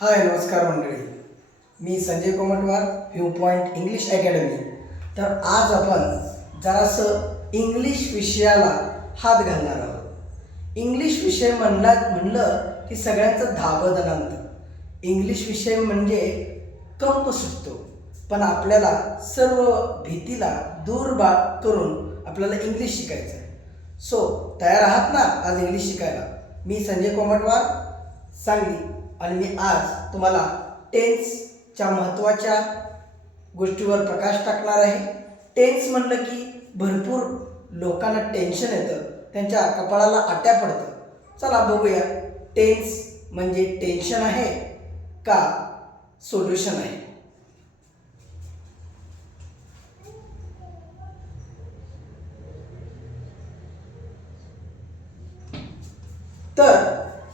हाय नमस्कार मंडळी. मी Sanjay Komatwar, view point English academy. तर आज आपण जरासं इंग्लिश विषयाला हात घालणार आहोत. इंग्लिश विषय म्हणलं की सगळ्यांचं धाबं दणाणतं. इंग्लिश विषय म्हणजे कंप सुटतो, पण आपल्याला सर्व भीतीला दूर करून आपल्याला इंग्लिश शिकायचं आहे. सो तयार आहात ना आज इंग्लिश शिकायला? मी संजय कोमटवार, सांगली, आणि मी आज तुम्हाला टेन्सच्या महत्त्वाच्या गोष्टीवर प्रकाश टाकणार आहे. टेन्स म्हणलं की भरपूर लोकांना टेन्शन येतं, त्यांच्या कपाळाला आट्या पडतं. चला बघूया, टेन्स म्हणजे टेन्शन आहे का सोल्युशन आहे? तर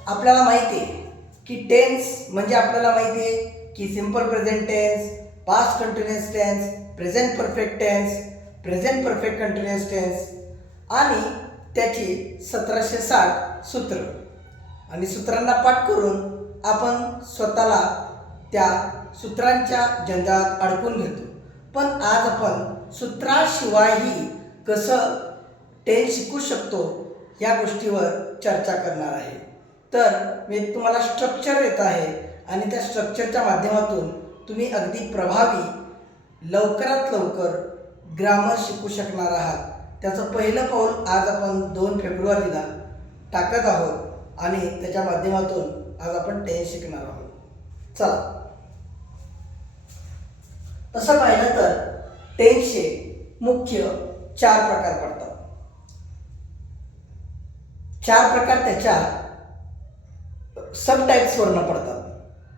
आपल्याला माहिती आहे की टेन्स म्हणजे आपल्याला माहिती आहे की simple present tense, past continuous tense, present perfect tense, present perfect continuous tense आणि त्याची 1760 सूत्र, आणि सूत्रांना पाठ करून आपण स्वतःला त्या सूत्रांच्या जंजाळात अडकून घेतो. पण आज आपण सूत्राशिवायही कसं टेन्स शिकू शकतो या गोष्टीवर चर्चा करणार आहे. तर मी तुम्हाला स्ट्रक्चर देत आहे आणि त्या स्ट्रक्चरच्या माध्यमातून तुम्ही अगदी प्रभावी लवकरात लवकर ग्रामर शिकू शकणार आहात. त्याचं पहिलं पाऊल आज आपण 2 फेब्रुवारीला टाकत आहोत आणि त्याच्या माध्यमातून आज आपण टेन्स शिकणार आहोत. चला, तसं पाहिलं तर टेन्सचे मुख्य 4 प्रकार पडतात. 4 प्रकार त्याच्या सब टाईप्सवरनं पडतात.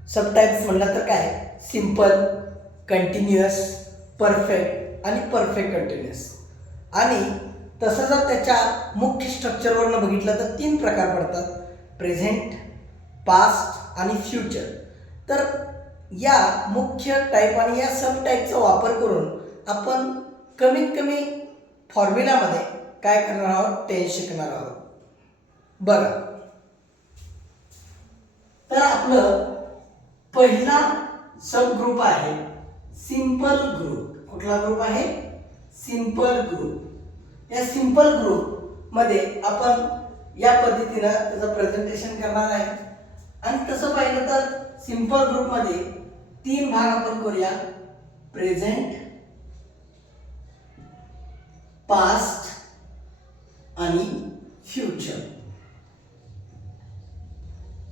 सब टाईप्स म्हणलं तर काय? सिंपल, कंटिन्युअस, परफेक्ट आणि परफेक्ट कंटिन्युअस. आणि तसं जर त्याच्या मुख्य स्ट्रक्चरवरनं बघितलं तर 3 प्रकार पडतात: प्रेझेंट, पास्ट आणि फ्युचर. तर या मुख्य टाईप आणि या सब टाईपचा वापर करून आपण कमीत कमी फॉर्म्युलामध्ये काय करणार आहोत? टेन्स शिकणार आहोत. बघा, तर आपलं पहिला सब ग्रुप आहे सिंपल ग्रुप. कुठला ग्रुप आहे? Simple group. या सिंपल ग्रुप मध्ये आपण या पद्धतीनं त्याचं प्रेझेंटेशन करणार आहे. आणि तसं पाहिलं तर सिंपल ग्रुप मध्ये 3 भाग आपण करूया: प्रेझेंट, पास्ट आणि फ्युचर.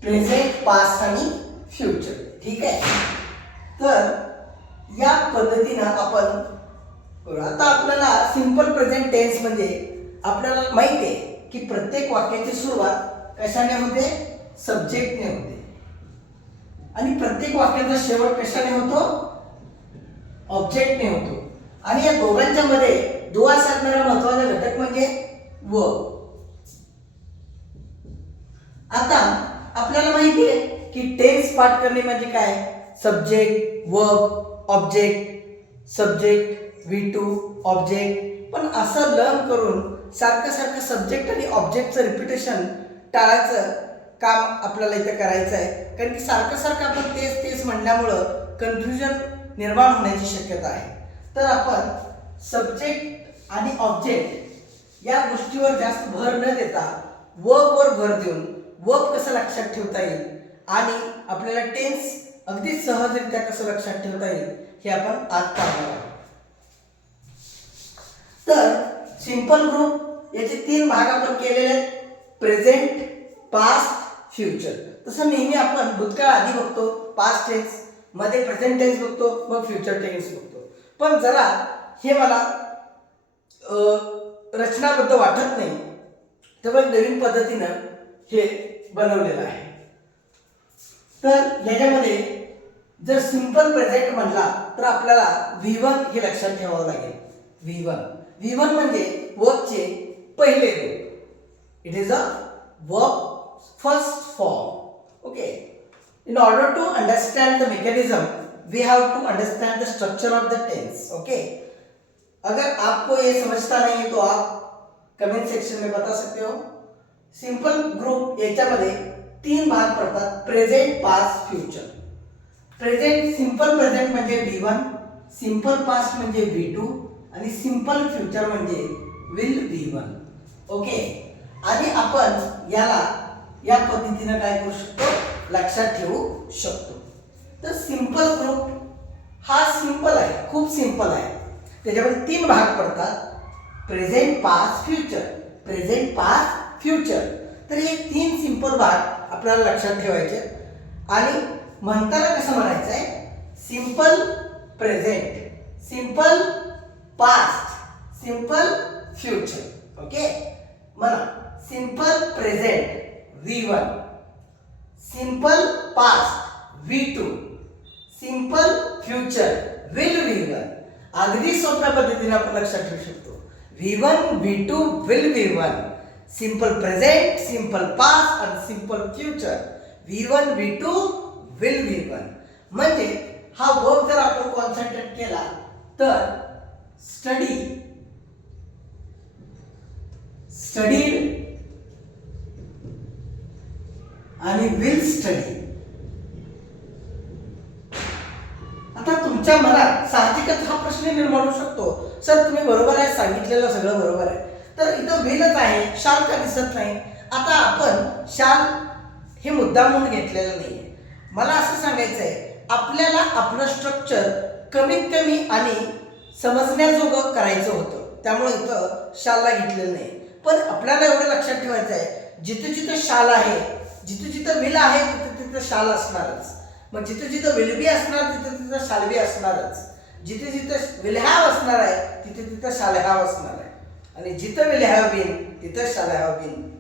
प्रेझेंट, पास्ट आणि फ्युचर. ठीक आहे. तर या पद्धतीनं आपण करू. आता आपल्याला सिंपल प्रेझेंट टेन्स म्हणजे आपल्याला माहिती आहे की प्रत्येक वाक्याची सुरुवात कशाने होते? सब्जेक्टने होते. आणि प्रत्येक वाक्याचा शेवट कशाने होतो? ऑब्जेक्टने होतो. आणि या दोघांच्या मध्ये दुवा साधणारा महत्त्वाचा घटक म्हणजे व. आता आपल्याला माहिती आहे की टेन्स पाठ करणे म्हणजे काय? Subject, verb, object, subject, V2, object. पण असं लर्न करून सारखं सब्जेक्ट आणि ऑब्जेक्टचं रिपिटेशन टाळायचं काम आपल्याला इथं करायचं आहे. कारण की सारखं आपण तेच म्हणल्यामुळं कन्फ्युजन निर्माण होण्याची शक्यता आहे. तर आपण सब्जेक्ट आणि ऑब्जेक्ट या गोष्टीवर जास्त भर न देता वर्बवर भर देऊन वर्ब कसं लक्षात ठेवता येईल आणि आपल्याला टेन्स अगदी सहजरित्या कसं लक्षात ठेवता येईल हे आपण आज पाहणार आहोत. तर सिंपल ग्रुप याचे 3 भाग आपण केलेले आहेत: प्रेझेंट, पास्ट, फ्युचर. तसं नेहमी आपण भूतकाळ आधी बघतो, पास्ट टेन्स मध्ये प्रेझेंट टेन्स बघतो, मग फ्युचर टेन्स बघतो. पण जरा हे मला रचनाबद्ध वाटत नाही, त्यामुळे नवीन पद्धतीनं हे बनवलेलं आहे. तर याच्यामध्ये जर सिंपल प्रेझेंट म्हणला तर आपल्याला V1 हे लक्षात ठेवावं लागेल. V1 म्हणजे वर्बचे पहिले रूप. It is a verb first form. Okay. In order to understand the mechanism we have to understand the structure of the tense. Okay. अगर आपको ये समझता नहीं है तो आप कमेंट सेक्शन में बता सकते हो. सिंपल ग्रुप याच्यामध्ये 3 भाग पडतात: present, past, future. Present simple present म्हणजे V1, सिंपल पास्ट म्हणजे V2 आणि सिंपल फ्युचर म्हणजे विल V1. ओके, आणि आपण याला या पद्धतीने काय करू शकतो, लक्षात ठेवू शकतो. तर सिंपल ग्रुप हा सिंपल आहे, खूप सिंपल आहे. त्याच्यामध्ये 3 भाग पडतात, present past future, present past future. तर हे 3 सिंपल भाग आपल्याला लक्षात ठेवायचे. आणि म्हणताना कसं म्हणायचं आहे, simple present, simple past, simple future. Okay, म्हणा simple present V1, simple past V2, simple future will V1. अगदी सोप्या पद्धतीने आपण लक्षात ठेवू शकतो. V1, V2 will V1, simple present, simple past आणि simple future V1, V2 will V1. म्हणजे हा वर्ब जर आपण कॉन्सन्ट्रेट केला तर स्टडी, स्टडीड आणि विल स्टडी. आता तुमच्या मनात साहजिकच हा प्रश्न निर्माण होऊ शकतो, सर तुम्ही बरोबर आहे, सांगितलेलं सगळं बरोबर आहे, तर इथं विलच आहे, शाल का दिसत नाही. आता आपण शाल हे मुद्दा म्हणून घेतलेलं नाहीये. मला असं सांगायचं आहे, आपल्याला आपलं स्ट्रक्चर कमीत कमी आणि समजण्याजोगं करायचं होतं, त्यामुळे इथं शालला घेतलेलं नाही. पण आपल्याला एवढं लक्षात ठेवायचं आहे, जिथं जिथं शाल आहे, जिथं जिथं विल आहे तिथं तिथं शाल असणारच. मग जिथं जिथं विल बी असणार तिथं तिथं शाल बी असणारच. जिथे जिथं विल हॅव असणार आहे तिथे तिथं शाल हॅव असणार आहे. आणि जिथं विल हॅव बीन तिथं शाल हॅव बीन.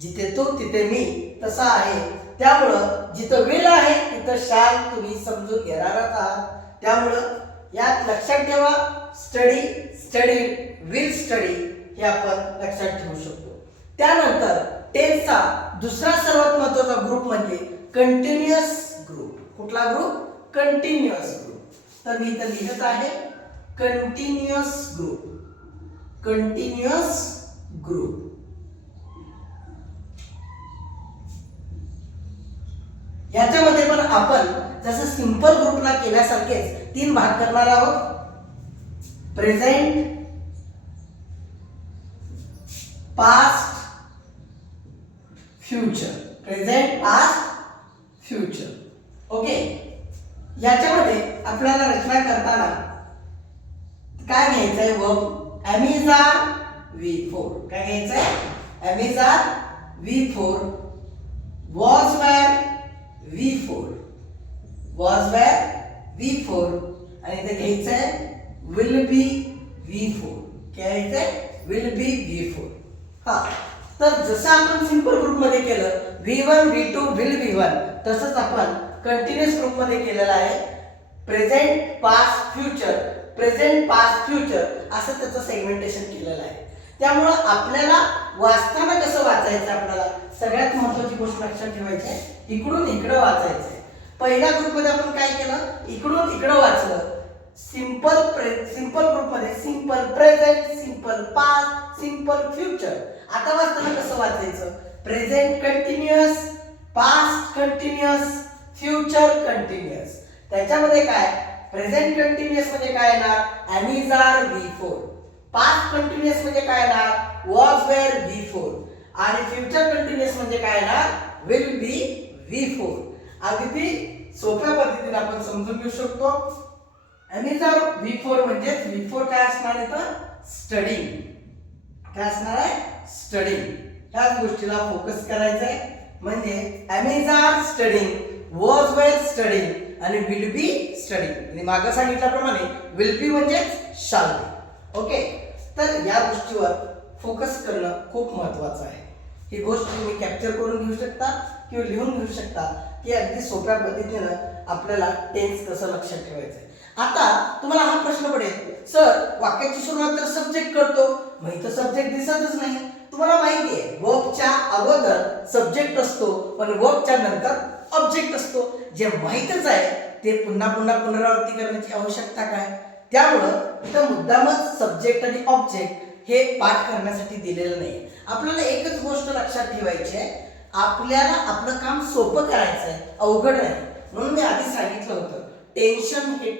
जिथे तू तिथे मी तसं आहे. त्यामुळं जिथं विल आहे तिथं शाल तुम्ही समजून घेणारच आहात. त्यामुळं यात लक्षात ठेवा, स्टडी, स्टडी, विल स्टडी हे आपण लक्षात ठेवू शकतो. त्यानंतर टेन्सचा दुसरा सर्वात महत्त्वाचा ग्रुप म्हणजे कंटिन्युअस ग्रुप. कुठला ग्रुप? Continuous group. तर मी इथं लिहित आहे कंटिन्युअस ग्रुप, कंटिन्युअस ग्रुप. याच्यामध्ये पण आपण जसं सिंपल ग्रुपला केल्यासारखेच 3 भाग करणार आहोत. Present, past, future. Present, past, future. Okay, याच्यामध्ये आपल्याला रचना करताना काय घ्यायचंय? वर्ब एमिजार V4. काय घ्यायचंय? एमिजार V4, was were V4, was were V4 आणि इथे घ्यायचंय will be V4. काय घ्यायचंय? will be V4. हा, तर जसं आपण सिंपल ग्रुप मध्ये केलं V1, V2 will V1, तसंच आपण कंटिन्युअस ग्रुप मध्ये केलेलं आहे present, past, future, present, past, future असं त्याचं सेगमेंटेशन केलेलं आहे. त्यामुळं आपल्याला वाचताना कसं वाचायचं, आपल्याला सगळ्यात महत्त्वाची गोष्ट लक्षात ठेवायची आहे, इकडून इकडं वाचायचं आहे. पहिल्या ग्रुप मध्ये आपण काय केलं? इकडून इकडं वाचलं. सिंपल ग्रुप मध्ये simple present, simple past, simple future. आता वाचताना कसं वाचायचं? Present continuous, past continuous, future continuous. त्याच्यामध्ये काय? प्रेझेंट कंटिन्युअस म्हणजे काय येणार? एमिजार V4. पास्ट कंटिन्युअस म्हणजे काय येणार? was were V4. आणि फ्युचर कंटिन्युअस म्हणजे काय येणार? will be V4. अगदी सोप्या पद्धतीने आपण समजून घेऊ शकतो. एमिजार V4 म्हणजे V4 काय असणार इथं? स्टडिंग. काय असणार आहे? स्टडिंग. ह्याच गोष्टीला फोकस करायचं आहे. म्हणजे एमिजार स्टडिंग, was were स्टडिंग आणि will be स्टडिंग. आणि मागे सांगितल्याप्रमाणे will be म्हणजे shall be. ओके, तर या गोष्टीवर फोकस करणं खूप महत्त्वाचं आहे. ही गोष्ट तुम्ही कॅप्चर करून घेऊ शकता किंवा लिहून घेऊ शकता की अगदी सोप्या पद्धतीनं आपल्याला टेन्स कसं लक्षात ठेवायचं आहे. आता तुम्हाला हा प्रश्न पडेल, सर वाक्याची सुरुवात तर सब्जेक्ट करतो, मग इथं सब्जेक्ट दिसतच नाही. तुम्हाला माहिती आहे वर्बच्या अगोदर सब्जेक्ट असतो पण वर्बच्या नंतर ऑब्जेक्ट असतो. जे माहीतच आहे ते पुन्हा पुन्हा पुनरावृत्ती करण्याची आवश्यकता काय? त्यामुळं इथं मुद्दामच सब्जेक्ट आणि ऑब्जेक्ट हे पाठ करण्यासाठी दिलेलं नाही. आपल्याला एकच गोष्ट लक्षात ठेवायची आहे, आपल्याला आपलं काम सोपं करायचं आहे, अवघड नाही. म्हणून मी आधी सांगितलं होतं टेन्शन हे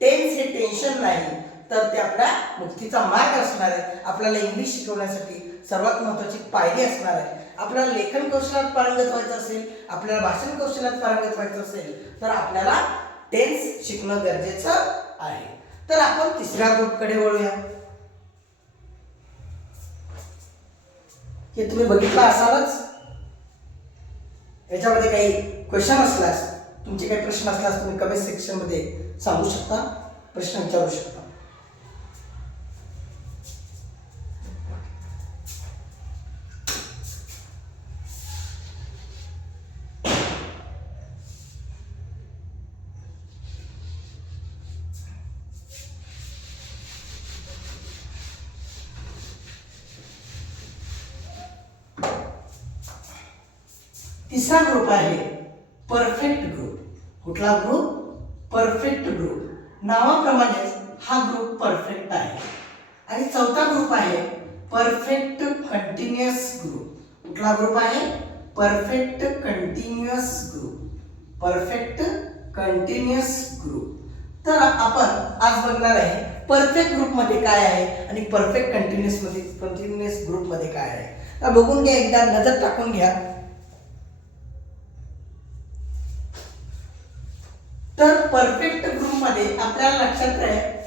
टेन्स हे टेन्शन नाही, तर ते आपल्या मुक्तीचा मार्ग असणार आहे. आपल्याला इंग्लिश शिकवण्यासाठी सर्वात महत्त्वाची पायरी असणार आहे. आपल्याला लेखन कौशल्यात पारंगत व्हायचं असेल, आपल्याला भाषण कौशल्यात पारंगत व्हायचं असेल, तर आपल्याला टेन्स शिकणं गरजेचं आहे. तर आपण तिसऱ्या ग्रुपकडे वळूया. हे तुम्ही बघितलं असालच. याच्यामध्ये काही क्वेश्चन असल्यास, तुमचे काही प्रश्न असल्यास तुम्ही कमेंट सेक्शन मध्ये सांगू शकता, प्रश्न विचारू शकता. तिसरा ग्रुप आहे परफेक्ट ग्रुप. कुठला ग्रुप? Perfect group. नावाप्रमाणेच हा ग्रुप परफेक्ट आहे. आणि चौथा ग्रुप आहे परफेक्ट कंटिन्युअस ग्रुप. कुठला ग्रुप आहे? Perfect continuous group. Perfect continuous group. तर आपण आज बघणार आहे परफेक्ट ग्रुप मध्ये काय आहे आणि परफेक्ट कंटिन्युअस ग्रुप मध्ये काय आहे. तर बघून घ्या, एकदा नजर टाकून घ्या. तर परफेक्ट ग्रुप मध्ये आपल्याला लक्षात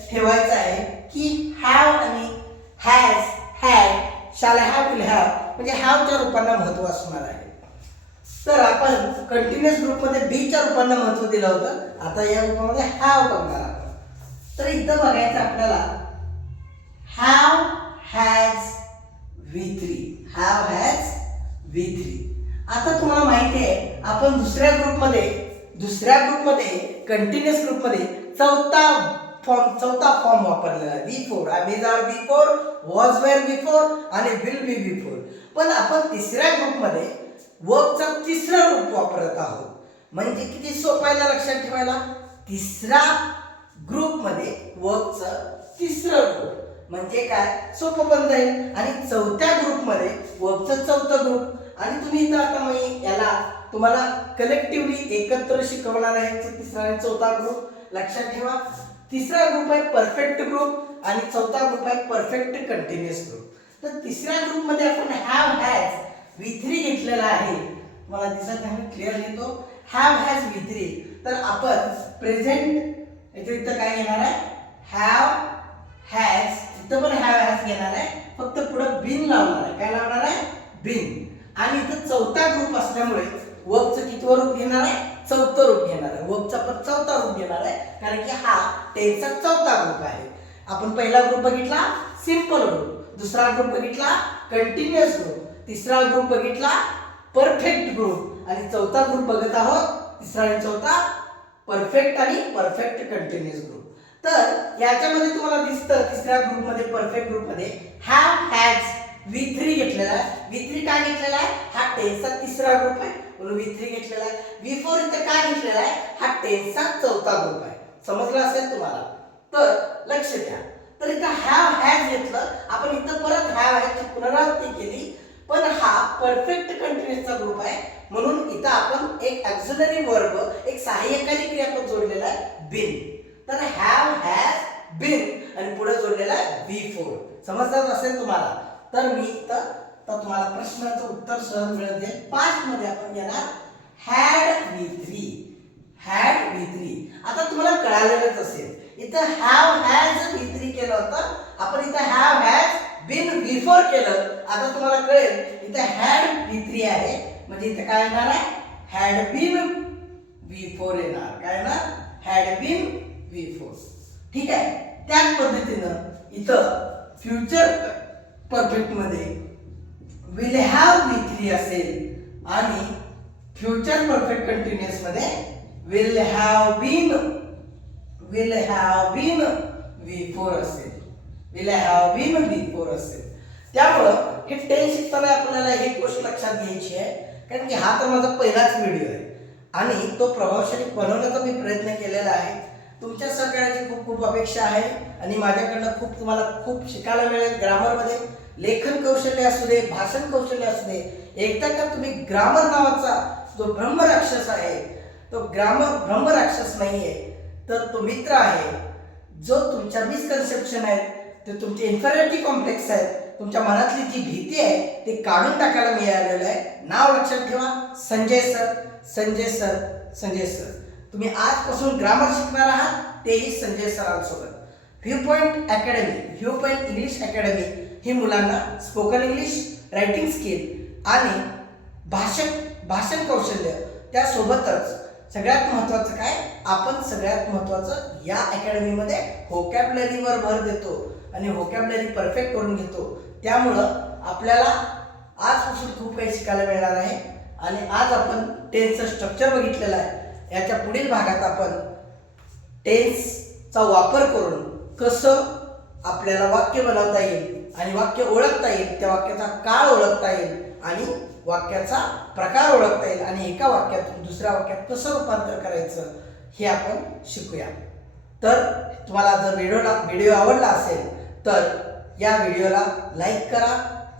ठेवायचं आहे की हॅव आणि has, had, shall have, will have म्हणजे हॅवच्या रूपांना महत्त्व असणार आहे. तर आपण कंटिन्युअस ग्रुप मध्ये बीच्या रूपांना महत्त्व दिलं होतं, आता या रूपामध्ये हॅव बघणार आपण. तर इथं बघायचं आपल्याला have, has, V3. Have, has, V3. आता तुम्हाला माहिती आहे आपण दुसऱ्या ग्रुपमध्ये कंटिन्युअस ग्रुपमध्ये चौथा फॉर्म वापरलेला आहे V4. आधीच V4, वॉज वेअर V4 आणि विल बी V4. पण आपण तिसऱ्या ग्रुपमध्ये वर्बचं तिसरं रूप वापरत आहोत. म्हणजे किती सोपं आहे लक्षात ठेवायला. तिसरा ग्रुपमध्ये वर्बचं तिसरं रूप म्हणजे काय, सोपं पण जाईल. आणि चौथ्या ग्रुपमध्ये वर्बचं चौथं ग्रुप. आणि तुम्ही इथं आता मी याला तुम्हाला कलेक्टिव्हली एकत्र शिकवणार आहे तिसरा आणि चौथा ग्रुप. लक्षात ठेवा, तिसरा ग्रुप आहे परफेक्ट ग्रुप आणि चौथा ग्रुप आहे परफेक्ट कंटिन्युअस ग्रुप. तर तिसऱ्या ग्रुप मध्ये आपण हॅव, हॅज, V3 घेतलेला आहे. मला दिसत नाही, क्लिअर लिहितो. Have, has, V3. तर आपण प्रेझेंट इथं काय घेणार आहे, हॅव, हॅज. इथं पण हॅव, हॅज घेणार आहे, फक्त पुढे बीन लावणार आहे. काय लावणार आहे? बीन. आणि इथं चौथा ग्रुप असल्यामुळे वर्बचं कितवं रूप घेणार आहे? चौथं रूप घेणार आहे. वर्बचा पण चौथा रूप घेणार आहे, कारण की हा टेन्सचा चौथा ग्रुप आहे. आपण पहिला ग्रुप बघितला सिंपल ग्रुप, दुसरा ग्रुप बघितला कंटिन्युअस ग्रुप, तिसरा ग्रुप बघितला परफेक्ट ग्रुप आणि चौथा ग्रुप बघत आहोत तिसरा आणि चौथा परफेक्ट आणि परफेक्ट कंटिन्युअस ग्रुप. तर याच्यामध्ये तुम्हाला दिसतं तिसऱ्या ग्रुपमध्ये परफेक्ट ग्रुपमध्ये हॅव, हॅज, V3 घेतलेला आहे. V3 काय घेतलेला आहे? हा टेन्सचा तिसरा ग्रुप आहे म्हणून V3 घेतलेला आहे. V4 इथे काय घेतलेला आहे? हा टेन्सचा चौथा ग्रुप आहे. समजलं असेल तुम्हाला. तर लक्ष द्या. तर इथं हॅव, हॅज घेतलं आपण, इथं परत हॅव, हॅजची पुनरावृत्ती केली, पण हा परफेक्ट कंटिन्युअसचा ग्रुप आहे म्हणून इथं आपण एक ऑक्झिलरी वर्ब, एक सहाय्यकारी क्रियापद जोडलेला आहे बीन. तर हॅव, हॅज, बीन आणि पुढे जोडलेला आहे V4. समजलं असेल तुम्हाला. तर मी इथं तुम्हाला प्रश्नाचं उत्तर सहज मिळत आहे. पास्ट मध्ये आपण घेणार हॅड V3. Had V3. आता तुम्हाला कळालेलंच असेल, इथं हॅव, हॅज, V3 केलं होतं, आपण इथं हॅव, हॅज, बीन, V4 केलं. आता तुम्हाला कळेल इथं हॅड V3 आहे म्हणजे इथं काय येणार आहे? हॅड बीन V4 येणार. काय येणार? Had been V4. ठीक आहे. त्याच पद्धतीनं इथं फ्युचर परफेक्ट मध्ये विल हॅव V3 असेल आणि फ्युचर परफेक्ट कंटिन्युअस मध्ये विल हॅव बीन V4 असेल. विल हॅव बीन V4 असेल. त्यामुळं हे टेन्स शिकताना आपल्याला एक गोष्ट लक्षात घ्यायची आहे, कारण की हा तर माझा पहिलाच व्हिडिओ आहे आणि तो प्रभावशाली बनवण्याचा मी प्रयत्न केलेला आहे. तुमच्या सगळ्यांची खूप खूप अपेक्षा आहे आणि माझ्याकडनं तुम्हाला खूप शिकायला मिळेल. ग्रामरमध्ये लेखन कौशल्य असू दे, भाषण कौशल्य असू दे. एकदा का तुम्ही ग्रामर नावाचा जो ब्रह्मराक्षस आहे, तो ब्रह्मराक्षस नाहीये, तर तो मित्र आहे जो तुमच्या मिसकन्सेप्शन आहेत, ते तुमचे इन्फेरियरिटी कॉम्प्लेक्स आहेत, तुमच्या मनातली जी भीती आहे ते काढून टाकायला मिळालेलं आहे. नाव लक्षात ठेवा, Sanjay sir. Sanjay sir, Sanjay sir. तुम्ही आजपासून ग्रामर शिकणार आहात, तेही संजय सरांसोबत. View point academy, view point English academy ही मुलांना स्पोकन इंग्लिश, रायटिंग स्किल आणि भाषण कौशल्य, त्यासोबतच सगळ्यात महत्त्वाचं काय, आपण सगळ्यात महत्त्वाचं या अकॅडमीमध्ये व्होकॅब्युलरीवर भर देतो आणि व्होकॅब्युलरी परफेक्ट करून घेतो. त्यामुळं आपल्याला आजपासून खूप काही शिकायला मिळणार आहे. आणि आज आपण टेन्सचं स्ट्रक्चर बघितलेलं आहे. याच्या पुढील भागात आपण टेन्सचा वापर करून कसं आपल्याला वाक्य बनवता येईल आणि वाक्य ओळखता येईल, त्या वाक्याचा काळ ओळखता येईल आणि वाक्याचा प्रकार ओळखता येईल आणि एका वाक्यातून दुसऱ्या वाक्यात कसं रूपांतर करायचं हे आपण शिकूया. तर तुम्हाला जर व्हिडिओ आवडला असेल तर या व्हिडिओला लाईक करा,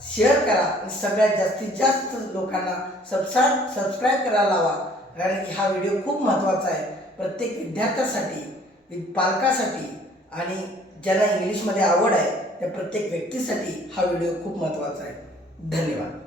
शेअर करा आणि सगळ्यात जास्तीत जास्त लोकांना सबस्क्राईब करायला लावा. कारण की हा व्हिडिओ खूप महत्त्वाचा आहे प्रत्येक विद्यार्थ्यासाठी, पालकासाठी आणि ज्यांना इंग्लिशमध्ये आवड आहे त्या प्रत्येक व्यक्तीसाठी हा व्हिडिओ खूप महत्त्वाचा आहे. धन्यवाद.